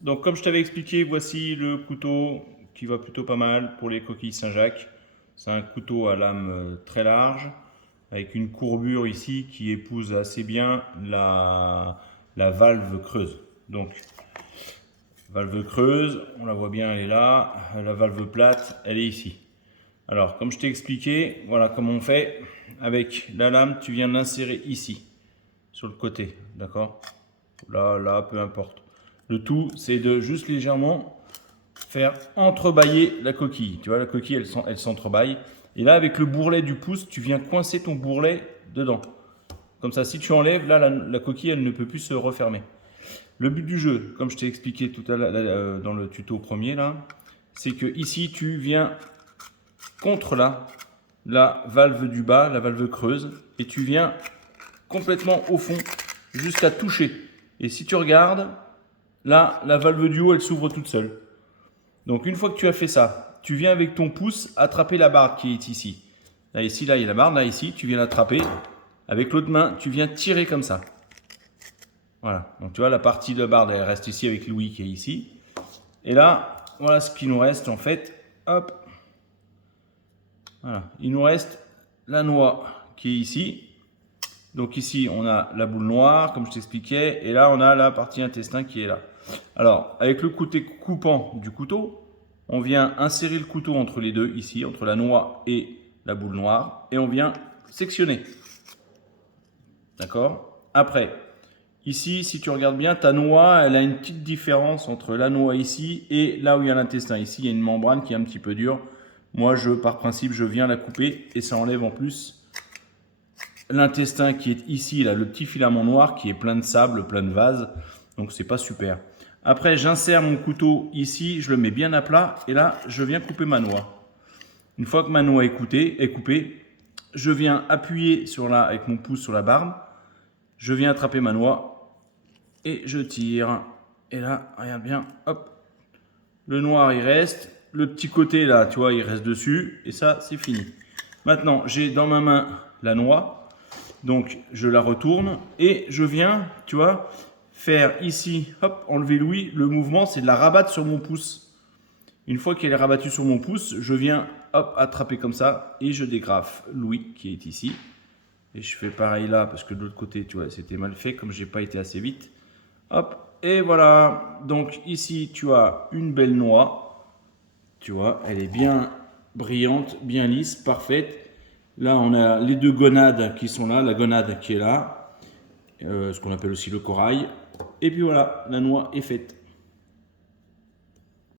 Donc comme je t'avais expliqué, voici le couteau qui va plutôt pas mal pour les coquilles Saint-Jacques. C'est un couteau à lame très large avec une courbure ici qui épouse assez bien la valve creuse. Donc valve creuse, on la voit bien, elle est là. La valve plate, elle est ici. Alors comme je t'ai expliqué, voilà comment on fait. Avec la lame, tu viens l'insérer ici, sur le côté, d'accord? Là, peu importe. Le tout, c'est de juste légèrement faire entrebâiller la coquille. Tu vois, la coquille, elle s'entrebâille. Et là, avec le bourrelet du pouce, tu viens coincer ton bourrelet dedans. Comme ça, si tu enlèves, là, la coquille, elle ne peut plus se refermer. Le but du jeu, comme je t'ai expliqué tout à l'heure dans le tuto premier, là, c'est que ici, tu viens contre la valve du bas, la valve creuse, et tu viens complètement au fond jusqu'à toucher. Et si tu regardes, là, la valve du haut, elle s'ouvre toute seule. Donc une fois que tu as fait ça, tu viens avec ton pouce attraper la barre qui est ici. Là, ici, là, il y a la barre. Là, ici, tu viens l'attraper. Avec l'autre main, tu viens tirer comme ça. Voilà. Donc tu vois, la partie de la barre, elle reste ici avec Louis qui est ici. Et là, voilà ce qu'il nous reste en fait. Hop. Voilà. Il nous reste la noix qui est ici. Donc ici, on a la boule noire, comme je t'expliquais. Et là, on a la partie intestin qui est là. Alors, avec le côté coupant du couteau, on vient insérer le couteau entre les deux, ici, entre la noix et la boule noire. Et on vient sectionner. D'accord? Après, ici, si tu regardes bien, ta noix, elle a une petite différence entre la noix ici et là où il y a l'intestin. Ici, il y a une membrane qui est un petit peu dure. Moi, par principe, je viens la couper et ça enlève en plus l'intestin qui est ici, là, le petit filament noir qui est plein de sable, plein de vase. Donc, c'est pas super. Après, j'insère mon couteau ici, je le mets bien à plat et là, je viens couper ma noix. Une fois que ma noix est coupée, je viens appuyer avec mon pouce sur la barbe. Je viens attraper ma noix et je tire. Et là, regarde bien, hop, le noir il reste, le petit côté là, tu vois, il reste dessus et ça, c'est fini. Maintenant, j'ai dans ma main la noix, donc je la retourne et je viens, tu vois, faire ici, hop, enlever Louis. Le mouvement, c'est de la rabattre sur mon pouce. Une fois qu'elle est rabattue sur mon pouce, je viens, hop, attraper comme ça et je dégrafe Louis qui est ici. Et je fais pareil là parce que de l'autre côté, tu vois, c'était mal fait comme j'ai pas été assez vite. Hop, et voilà. Donc ici, tu as une belle noix. Tu vois, elle est bien brillante, bien lisse, parfaite. Là, on a les deux gonades qui sont là, la gonade qui est là, ce qu'on appelle aussi le corail. Et puis voilà, la noix est faite.